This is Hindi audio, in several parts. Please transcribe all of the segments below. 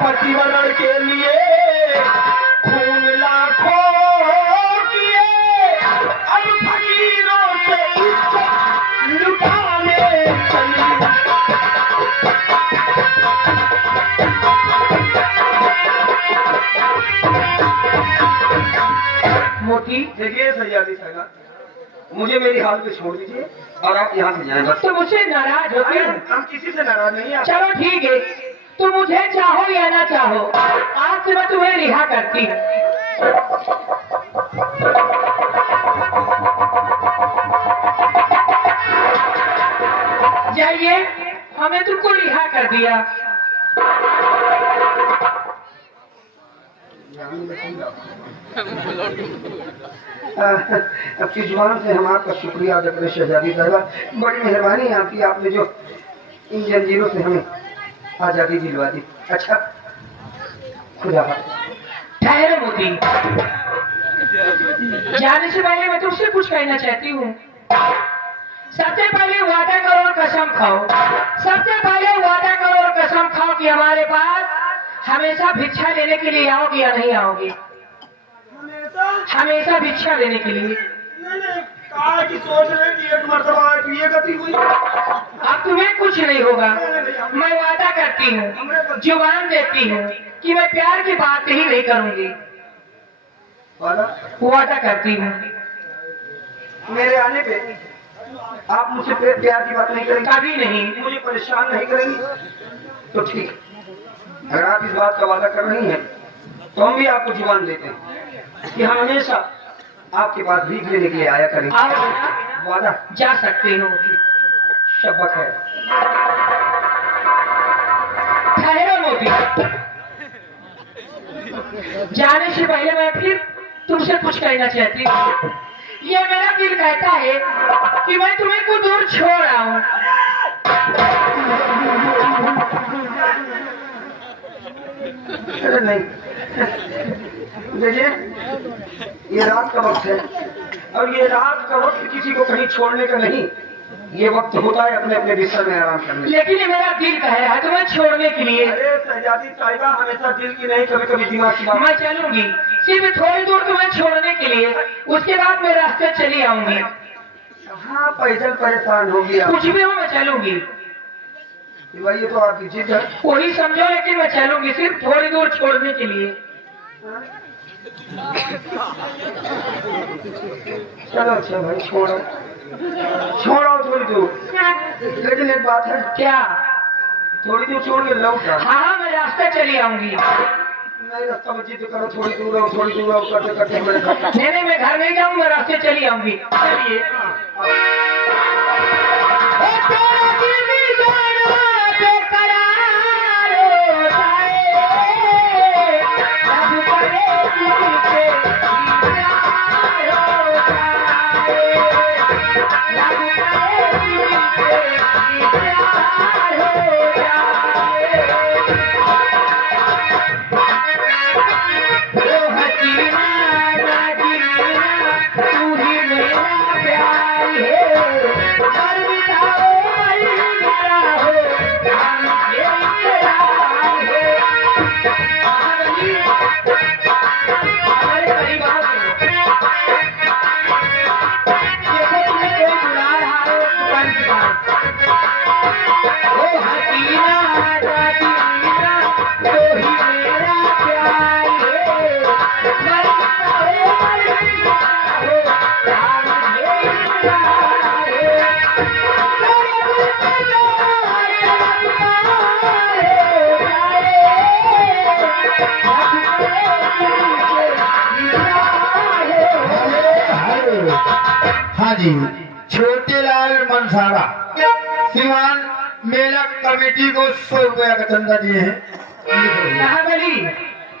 प्रतिवरण के लिए खून लाखों किए, अब फकीरों से इज्जत लुटाने चली। मोती देखिए सैयदी साहब, मुझे मेरी हाल पे छोड़ दीजिए और आप यहाँ से जाएं बस। तो मुझसे नाराज हो गए? हम किसी से नाराज नहीं हैं। चलो ठीक है, तुम मुझे चाहो या ना चाहो, आज से मैं तुम्हें रिहा करती हूँ। जाइए, हमें तुमको रिहा कर दिया। आपकी जुबान से हम आपका शुक्रिया अदा करें शहजादी साहिबा, बड़ी मेहरबानी है आपकी, आपने जो इन जंजीरों से हमें आजादी दिलवा दी। अच्छा खुदा ठहरो मोती, जाने से पहले मैं तुमसे कुछ कहना चाहती हूँ। सबसे पहले वादा करो और कसम खाओ, सबसे पहले वादा करो और कसम खाओ कि हमारे पास हमेशा भिक्षा लेने के लिए आओगे या नहीं आओगे? हमेशा भिक्षा लेने के लिए। कहा कि सोच रहे कि एक मर्तबा ये गति हुई। अब तुम्हें कुछ नहीं होगा, मैं वादा करती हूँ, जुबान देती हूँ कि मैं प्यार की बात ही नहीं करूँगी। वादा करती हूँ। मेरे आने पे आप मुझसे प्यार की बात नहीं करेंगे? कभी नहीं। मुझे परेशान नहीं करेंगी? तो ठीक, अगर आप इस बात का वादा कर रही हैं तो हम भी आपको जुबान देते हैं कि हम हमेशा आपके पास भीख लेने के लिए आया करेंगे। आप वादा? जा सकते हो। शब्बक है। ठहरो मोती, जाने से पहले मैं फिर तुमसे कुछ कहना चाहती हूँ। ये मेरा दिल कहता है कि मैं तुम्हें कुछ दूर छोड़ आऊं। अरे नहीं, देखिए ये रात का वक्त है और ये रात का वक्त किसी को कहीं छोड़ने का नहीं, ये वक्त होता है अपने अपने बिस्तर में आराम करने। लेकिन ये मेरा दिल कह रहा है तुम्हें छोड़ने के लिए। अरे शहजादी साहिबा, हमेशा दिल की नहीं, कभी कभी दिमाग की बात। मैं चलूंगी सिर्फ थोड़ी दूर तुम्हें छोड़ने के लिए, उसके बाद मैं रास्ते चली आऊंगी। हाँ, पैदल परेशान होगी आप। कुछ भी हो मैं चलूंगी। ये तो आपकी जिद है। वही समझो, लेकिन मैं चलूंगी सिर्फ थोड़ी दूर छोड़ने के लिए। चलो अच्छा भाई, छोड़ो छोड़ो थोड़ी दूर, लेकिन एक बात है। क्या? थोड़ी दूर छोड़ के लौट जाओ। हाँ, मैं रास्ते चली आऊंगी। नहीं, रास्ता में जिद करो, थोड़ी दूर आओ, थोड़ी दूर आओ करते करते मेरे घर। नहीं, मैं घर नहीं जाऊंगा, रास्ते चली आऊंगी। चलिए। हाँ जी, छोटे लाल मनसारा सिवान मेला कमेटी को 100 रुपया का चंदा दिए हैं। कहाँ गली?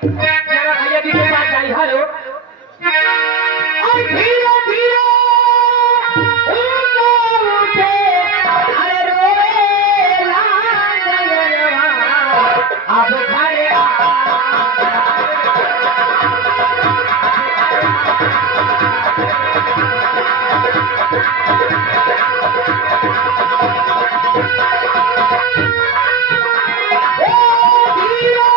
जरा भैया जी के पास जाइए। हेलो। धीरे धीरे अब घरे धीरे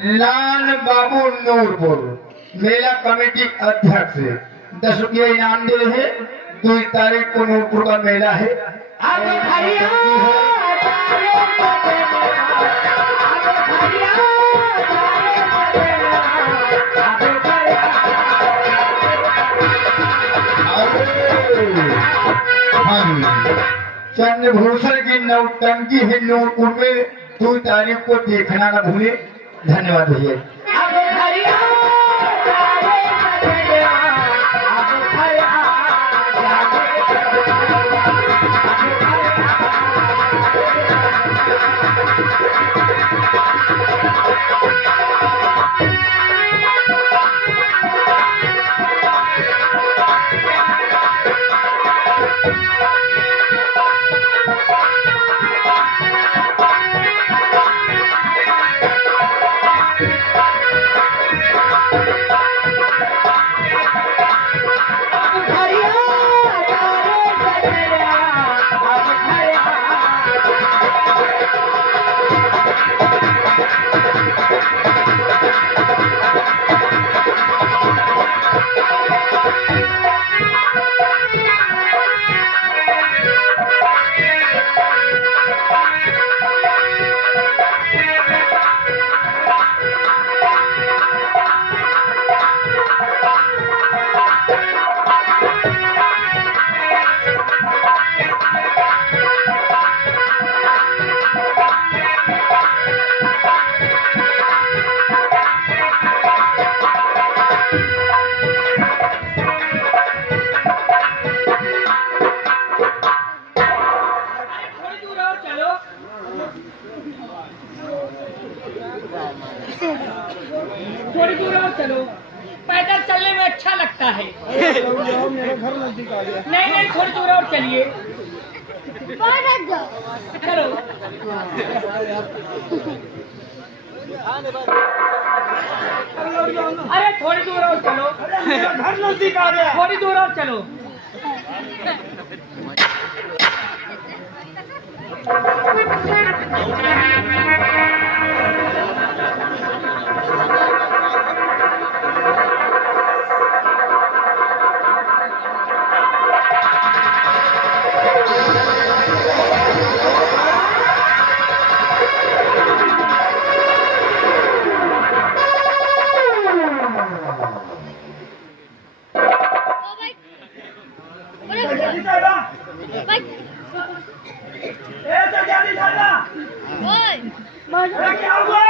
लाल बाबू नूरपुर मेला कमेटी अध्यक्ष 10 रुपया इनाम दे रहे हैं। 2 तारीख को नूरपुर का मेला है। अब भैया चंद्रभूषण की नौटंकी है नूरपुर में। 2 तारीख को देखना न भूले। धन्यवाद भैया। अब भैया थोड़ी दूर और चलो। पैदल चलने में अच्छा लगता है। मेरा घर नजदीक आ गया। नहीं नहीं, थोड़ी दूर और चलिए। चलो। अरे थोड़ी दूर और चलो। मेरा घर नजदीक आ गया। थोड़ी दूर और चलो। क्या हुआ?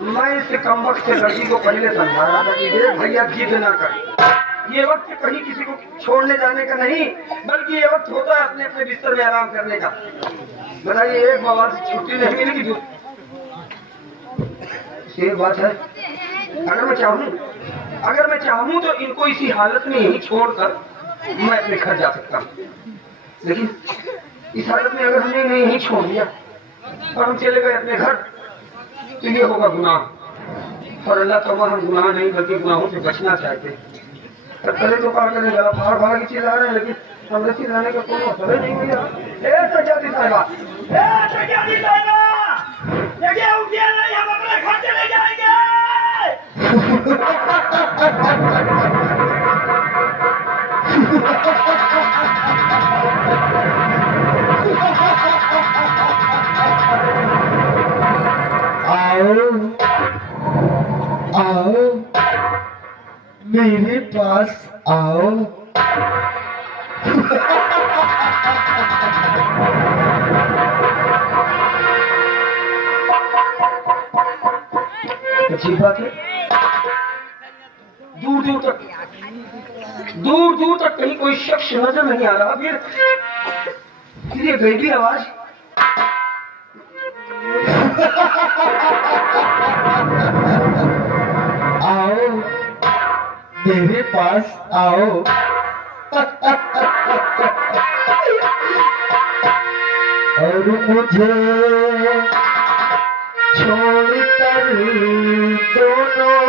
मैं इस कम वक्त से लड़की को पहले समझा रहा था कि देख भैया जिद ना कर। ये वक्त कहीं किसी को छोड़ने जाने का नहीं, बल्कि ये वक्त होता है अपने अपने बिस्तर में आराम करने का। बताइए एक बाबा से छुट्टी नहीं मिलेगी। एक बात है, अगर मैं चाहूँ तो इनको इसी हालत में ही छोड़कर मैं अपने घर जा सकता हूँ, लेकिन इस हालत में अगर हमने इन्हें यहीं छोड़ दिया और हम चले गए अपने घर तो ये होगा गुनाह। और अल्लाह तौबा हम गुनाह नहीं बल्कि गुनाहों से बचना चाहते हैं। तब पहले तो कहा करने गला फाड़ फाड़ के चिल्ला रहे हैं, लेकिन हमने चिल्लाने का कोई असर नहीं हुआ। देखिए उठिए नहीं, हम अपने घर चले जाएंगे। आओ आओ मेरे पास आओ। अच्छी बात है। दूर दूर तक कहीं कोई शख्स नजर नहीं आ रहा। फिर ये गई भी आवाज। आओ मेरे पास आओ। और मुझे छोड़कर दोनों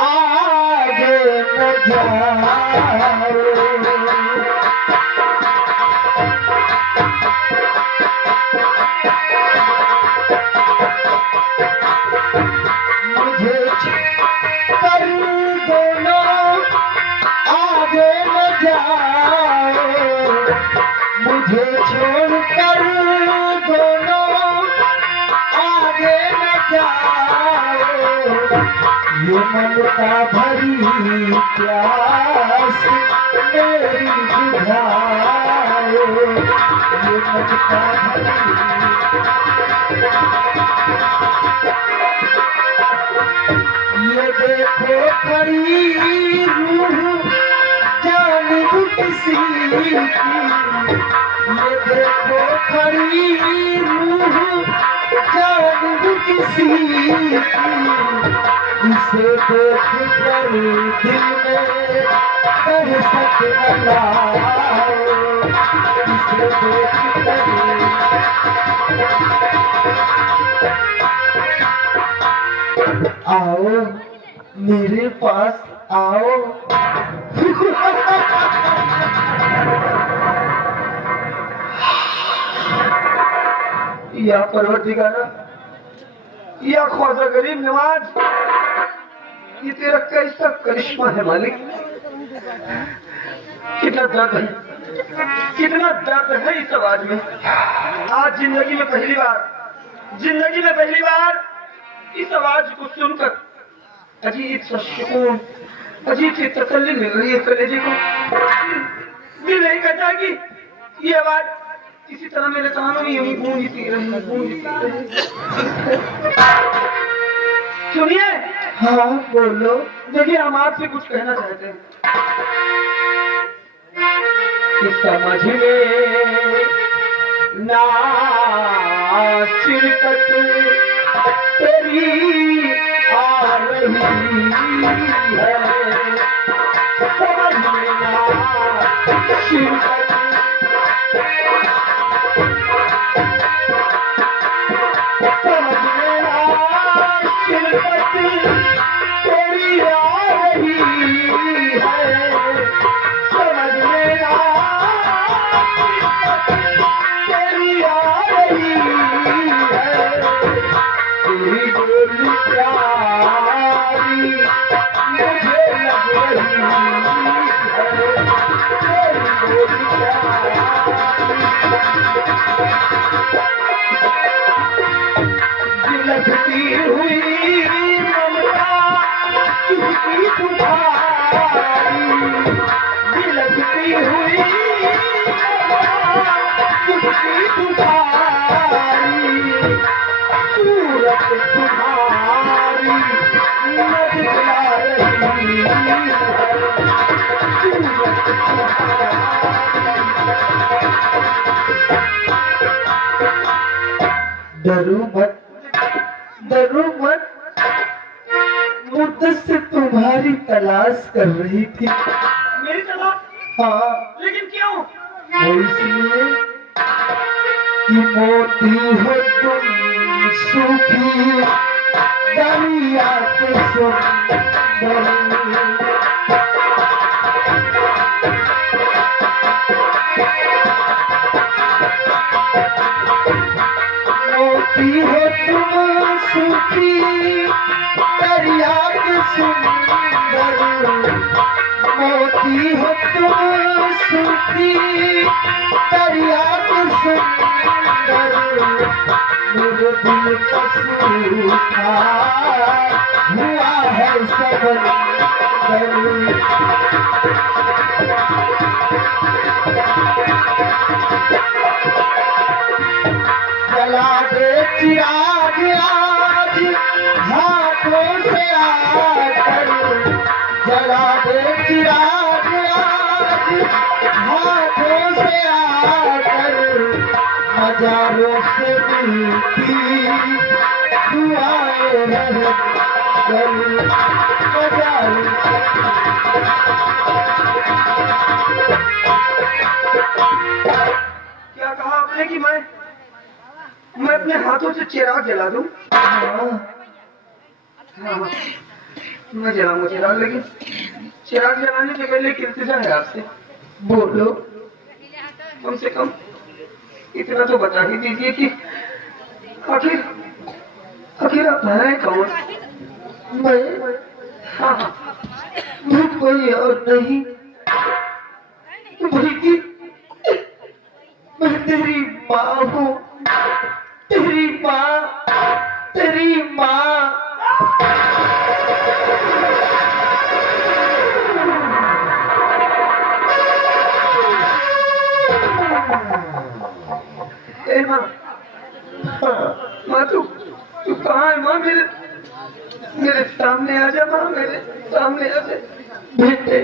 आगे न जाओ। मुझे कर दोनों आगे न जाओ, मुझे छोड़कर दोनों आगे न जाओ। ये ममता भरी प्यास मेरी बुझाओ, ये ममता भरी। ये देखो खड़ी रूह जानिब किसी की, ये देखो खड़ी रूह जानिब किसी की। इसे देख कर दिल में दहशत न लाओ, इसे देख कर। आओ मेरे पास आओ। या परवरदिगार, या ख्वाजा गरीब नवाज, ये तेरा कैसा करिश्मा है मालिक। कितना दर्द है, कितना दर्द है इस आवाज में। आज जिंदगी में पहली बार इस आवाज को सुनकर अजीब सा सुकून, अजीब सी तसल्ली मिल रही है कलेजे को। दिल नहीं कहता कि ये आवाज इसी तरह मेरे कानों में यूं गूंजती रही। सुनिए। हाँ बोलो। देखिए हम आपसे कुछ कहना चाहते हैं कि समझ में ना शिरकत तेरी आ रही है, समझ में ना शिरकत तेरी आ रही है, समझ में ना तेरी आ रही है। तेरी बोली प्यारी मुझे लग रही है, तेरी बोली प्यारी। लगती हुई ममता किसकी तुम्हारी, लगती हुई ममता किसकी तुम्हारी। सूरत तुम्हारी नजर आ रही है, सूरत तुम्हारी। डरो मत, डरो मत, मुद्दत तुम्हारी तलाश कर रही थी। मेरी तलाश? हाँ। लेकिन क्यों? वो इसलिए कि मोती हो तुम सूखी दरिया के सुंदर। मोती हो तुम सूखी दरिया के सुंदर, मोती हो तुम सूखी दरिया के सुंदर। मेरे दिल का सूखा हुआ है समंदर। जला दे चिराग आज हाथों से आकर, जला दे चिराग आज हाथों से आकर। हजारों से मिलती दुआएं रह गई, हजारों से। क्या कहा आपने कि मैं अपने हाथों से चिराग जला दूं? हाँ। मैं जलाऊंगा चिराग, लेकिन चिराग जलाने से पहले किल्तिजा है आपसे। बोलो। कम से कम इतना तो बता ही दीजिए कि आखिर आखिर आप हैं कौन? मैं हाँ हाँ, कोई और नहीं बल्कि मैं तेरी माँ हूँ। तेरी माँ, तेरी माँ। ए माँ, माँ तू कहाँ है माँ? मेरे मेरे सामने आ जा माँ, मेरे सामने आ जा। बेटे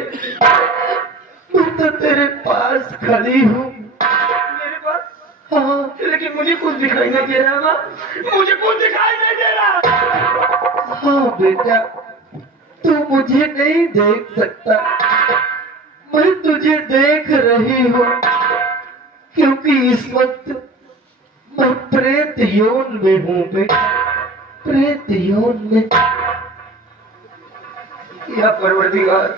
मैं तो तेरे पास खड़ी हूँ। मेरे पास? हाँ लेकिन मुझे कुछ दिखाई नहीं दे रहा माँ, मुझे कुछ दिखाई नहीं दे रहा। हाँ बेटा, तू मुझे नहीं देख सकता, मैं तुझे देख रही हूँ, क्योंकि इस वक्त मैं प्रेत यौन में हूँ बेटा, प्रेत यौन में। या परवरदिगार,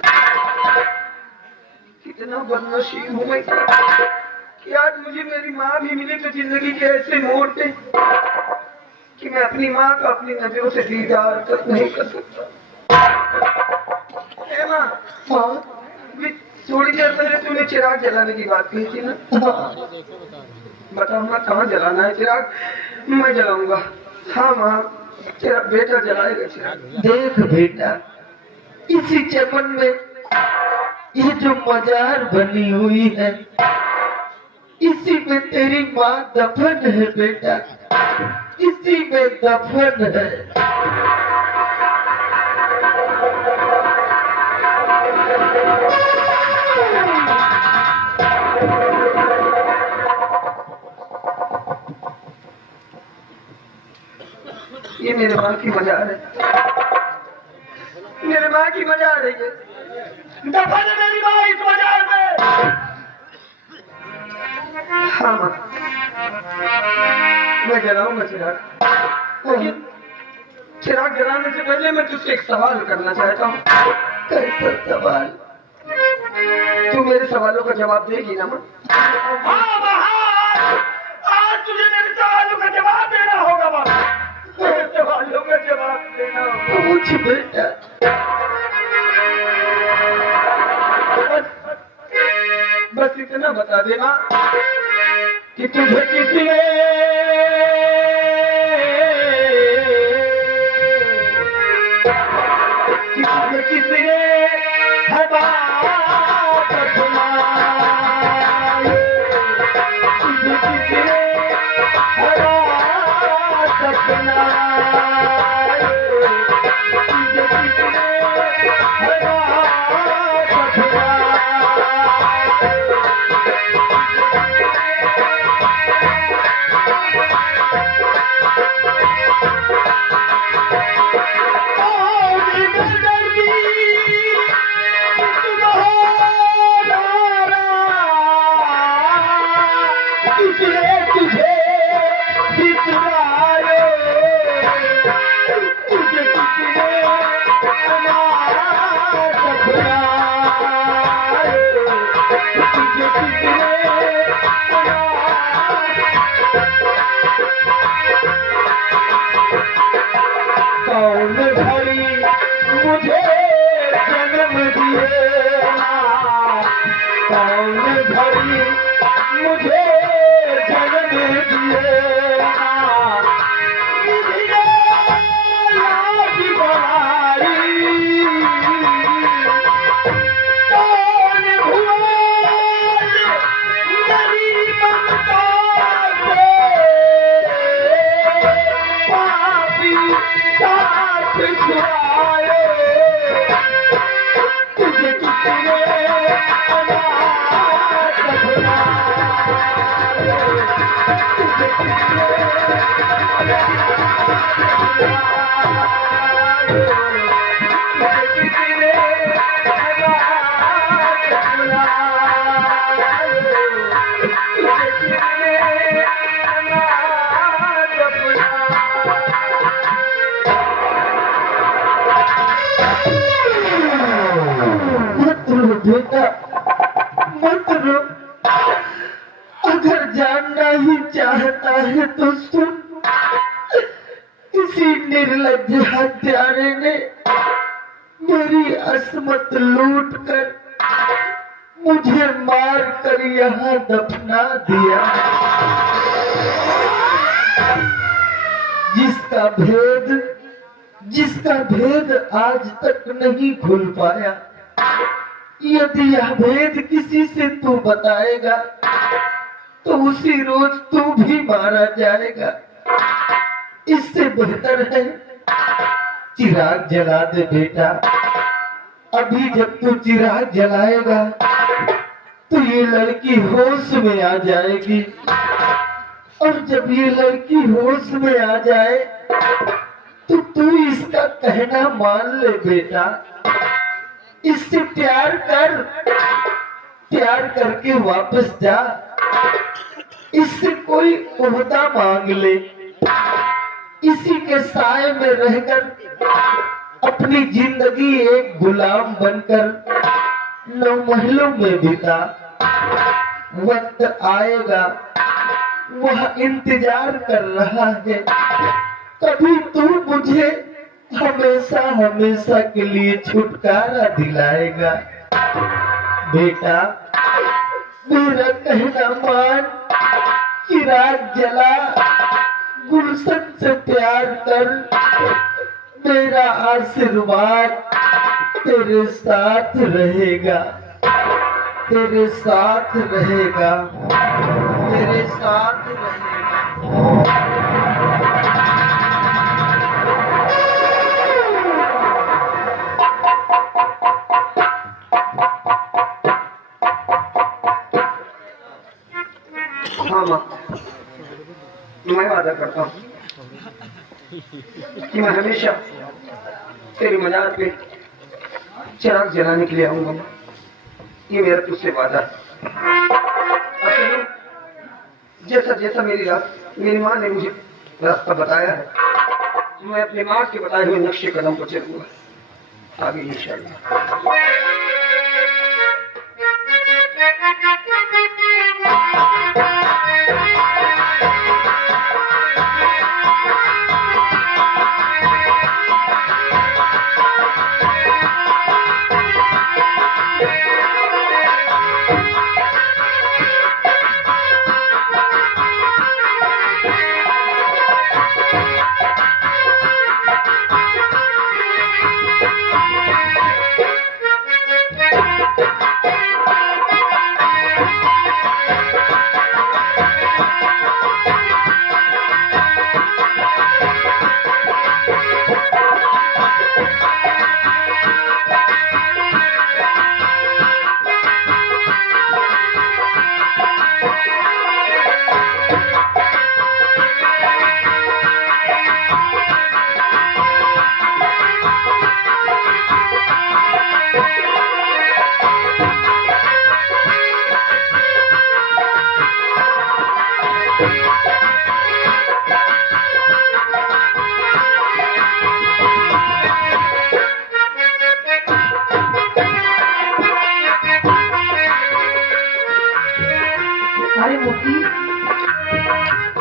कितना बदनसीब हूँ मैं कि आज मुझे मेरी माँ भी मिली तो जिंदगी के ऐसे मोड़ पे कि मैं अपनी माँ का अपनी नजरों से दीदार तक नहीं कर सकता। ए माँ, थोड़ी देर पहले तूने चिराग जलाने की बात कही थी ना? बताओ माँ, कहाँ जलाना है चिराग? मैं जलाऊंगा। हाँ माँ, तेरा बेटा जलाएगा चिराग। देख बेटा, इसी चमन में ये जो मजार बनी हुई है, इसी में तेरी माँ दफन है बेटा, इसी में दफन है। ये मेरे माँ की मजार है, मेरे माँ की मजार है ये। दफन है मेरी माँ इस मजार में। हाँ माँ, मैं जलाऊंगा चिराग, लेकिन चिराग जलाने से पहले मैं तुझसे एक सवाल करना चाहता हूँ। कैसा सवाल? तू मेरे सवालों का जवाब देगी ना माँ? हाँ माँ, आज तुझे मेरे सवालों का जवाब देना होगा माँ, मेरे सवालों का जवाब देना होगा। पूछ बेटा। बस इतना बता देना कि तुझे किसी ने है बात सुनाई, तुझे किसी ने है बात सुनाई, तुझे किसी ने है बात सुनाई। कौन घड़ी मुझे जन्म दिए, कौन घड़ी मुझे जन्म दिए, लाज बनाई, कौन भुलाए मेरी ममता से, पापी साथ छुड़ाए, तुझे किसने अनाथ बनाए, तुझे किसने अनाथ बनाए। बेटा मत रो। अगर जानना ही चाहता है तो सुन। किसी निर्लज्ज हत्यारे ने मेरी अस्मत लूट कर मुझे मार कर यहाँ दफना दिया। जिसका भेद आज तक नहीं खुल पाया। यदि यह भेद किसी से तू बताएगा तो उसी रोज तू भी मारा जाएगा। इससे बेहतर है चिराग जला दे बेटा। अभी जब तू चिराग जलाएगा तो ये लड़की होश में आ जाएगी, और जब ये लड़की होश में आ जाए तो तू इसका कहना मान ले बेटा। इससे प्यार कर, प्यार करके वापस जा। इससे कोई ओहदा मांग ले। इसी के साए में रहकर अपनी जिंदगी एक गुलाम बनकर 9 महलों में बिता। वक्त आएगा, वह इंतजार कर रहा है। कभी तू मुझे हमेशा हमेशा के लिए छुटकारा दिलाएगा। बेटा मेरा कहना मान, चिराग जला, गुलशन से प्यार कर। मेरा आशीर्वाद तेरे साथ रहेगा, तेरे साथ रहेगा, तेरे साथ रहेगा। हाँ माँ, मैं वादा करता हूँ कि मैं हमेशा तेरी मजार पे चिराग जलाने के लिए आऊंगा। ये मेरा तुझसे वादा है। जैसा जैसा मेरी माँ ने मुझे रास्ता बताया है, मैं अपनी माँ के बताए हुए नक्शे कदम पर चलूंगा आगे इंशाअल्लाह।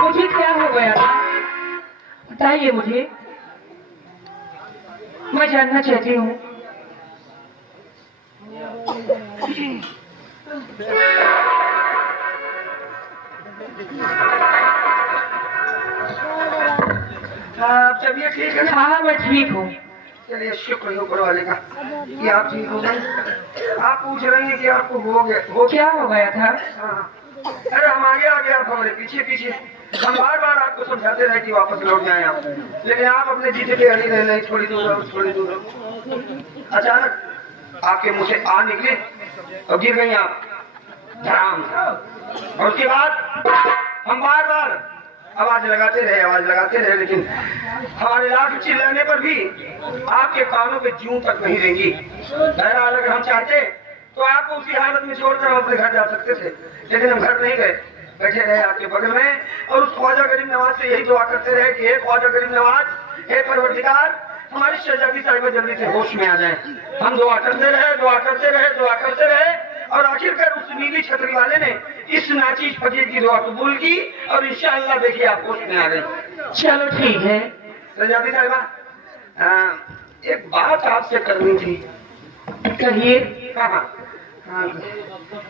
मुझे क्या हो गया था बताइए मुझे, मैं जानना चाहती हूँ। तबीयत ठीक है ना? हाँ मैं ठीक हूँ। चलिए शुक्र है ऊपर वाले का कि आप ठीक हो गए। आप पूछ रहे हैं कि आपको हो क्या हो गया था? हाँ। अरे हम आगे आप हमारे पीछे पीछे। हम बार बार आपको समझाते रहे कि वापस लौट जाए आप, लेकिन आप अपने जीते पे अड़ी रहे। नहीं, थोड़ी दूर रहो, थोड़ी दूर रहो। अचानक आपके मुंह से आ निकले और गिर गई आप धड़ाम से। और उसके बाद हम बार बार आवाज लगाते रहे, लेकिन हमारे लाख चिल्लाने पर भी आपके कानों पे जूं तक नहीं रहेंगी। बहरहाल अगर हम चाहते तो आपको उसी हालत में छोड़कर हम अपने घर जा सकते थे, लेकिन हम घर नहीं गए, बैठे रहे आपके बगल में। और उस ख्वाजा गरीब नवाज से यही दुआ करते रहे कि हे ख्वाजा गरीब नवाज, हे परवरदिगार, हमारी शहजादी साहिबा जल्दी से होश में आ जाए। हम दुआ करते रहे, दुआ करते रहे, दुआ करते रहे, और आखिरकार उस नीली छतरी वाले ने इस नाचीज फकीर की दुआ कबूल की, और इंशाअल्लाह देखिए आप होश में आ गई। चलो ठीक है। शहजादी साहिबा, एक बात आपसे करनी थी। कहिए। हाँ,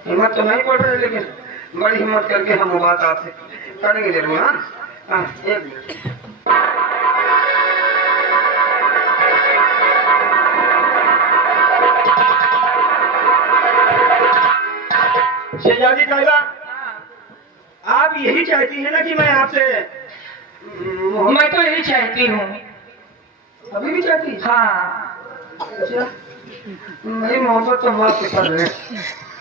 हिम्मत तो नहीं पड़ रही, लेकिन बड़ी हिम्मत करके हम वो बात आपसे करेंगे जरूर। हाँ, एक मिनट। शहजादी साहिबा, आप यही चाहती है ना कि मैं आपसे मैं तो यही चाहती हूँ। अभी भी चाहती? हाँ। अच्छा, मेरी मोहब्बत तो हम आपसे कर रहे हैं,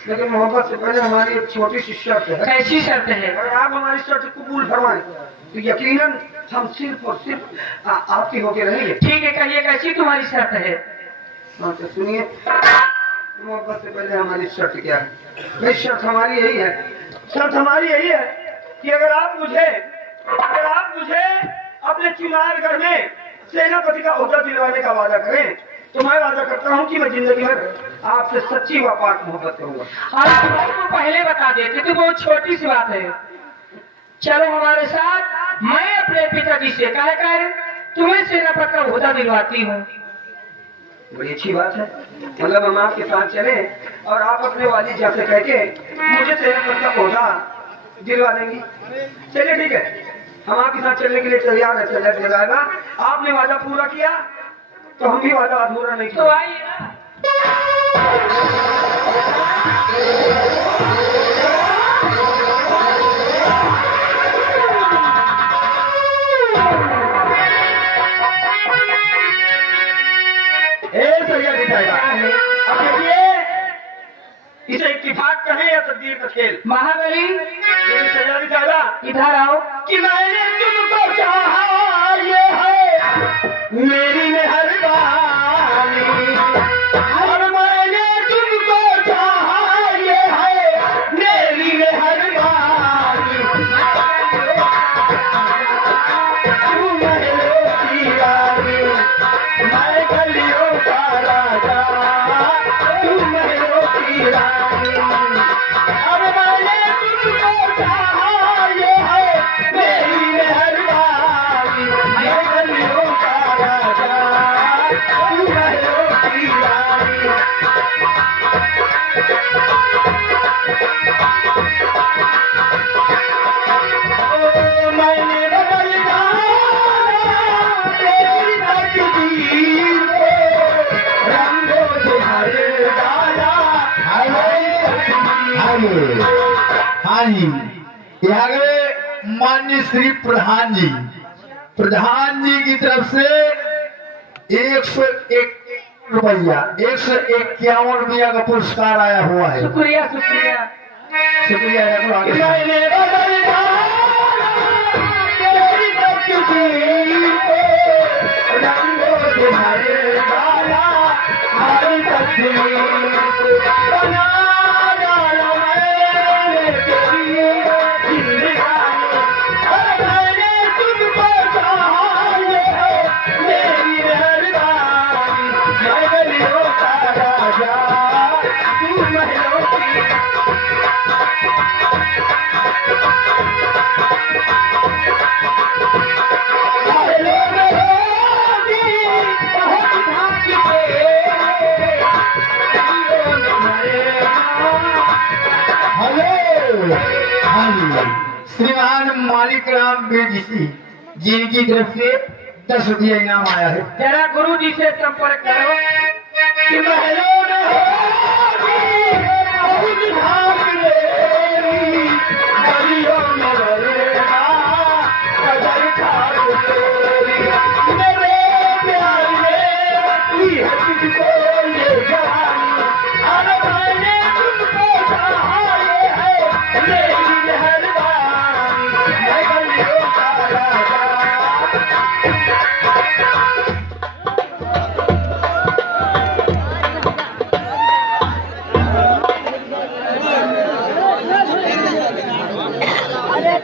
लेकिन मोहब्बत से पहले हमारी एक छोटी सी शर्त है। कैसी शर्त है? अगर आप हमारी शर्त कबूल फरमाएं तो यकीनन हम सिर्फ और सिर्फ आपकी होके रहेंगे। ठीक है, कहिए कैसी तुम्हारी शर्त है? हाँ तो सुनिए, मोहब्बत से पहले हमारी शर्त क्या है? भाई शर्त हमारी यही है, शर्त हमारी यही है कि अगर आप मुझे अपने चिनारगढ़ में सेनापति का ओहदा दिलवाने का वादा करें, तो मैं वादा करता हूँ कि मैं जिंदगी भर आपसे सच्ची व पाक मोहब्बत करूंगा। और तुमको पहले बता देते तो बहुत छोटी सी बात है। चलो हमारे साथ, मैं अपने पिताजी से कह कर तुम्हें सेनापति का ओहदा दिलवाती हूँ। बड़ी अच्छी बात है, मतलब हम आपके साथ चले और आप अपने वालिद से कह के मुझे सेनापति का ओहदा दिलवा देंगी। चलिए ठीक है, हम आपके साथ चलने के लिए तैयार है। चलेगा, आपने वादा पूरा किया तो हम भी वादा अधूरा नहीं तो आइए ना। अब देखिए, इसे इत्तेफाक कहें या तकदीर का खेल। महाबली शहजादी साहिबा, इधर आओ। कि मैंने तुमको चाहा ये है मेरी मेहरबानी, और मैंने तुमको चाहा ये है मेरी मेहरबानी। तू महलों की रानी, मैं गलियों का राजा, तू महलों की रानी, और मैंने तुमको चाहा ये है मेरी मेहरबानी, मैं गलियों का राजा, तू महलों की रानी। ओ मैंने बदल डाला तेरी तकदीर को, रंगों से भर डाला हाँ जी, यहाँ गए माननीय श्री प्रधान जी। प्रधान जी की तरफ से 101 रुपया, 151 रुपया का पुरस्कार आया हुआ है। शुक्रिया शुक्रिया। शुक्रिया है। आगे मैंने बदल डाला तेरी तकदीर को, रंगों से भर डाला हमारी तकदीर को, बना डाला मैंने तेरी जिंदगानी, और मैंने तुमको चाहा ये है मेरी मेहरबानी, मैं गलियों का राजा, तू महलों की। हेलो, हाँ जी, श्रीमान मालिक राम बेजी जी, जिनकी तरफ से 10 रुपया इनाम आया है। जरा गुरु जी से संपर्क करो। कि महलों में होगी बहुत भाग मेरी, गलियों में रहेगा कदर खाक तेरी, मेरे प्यार में ली है तुझको ये जवानी, और मैंने तुमको चाहा ये है मेरी मेहरबानी, मैं गलियों का राजा। अरे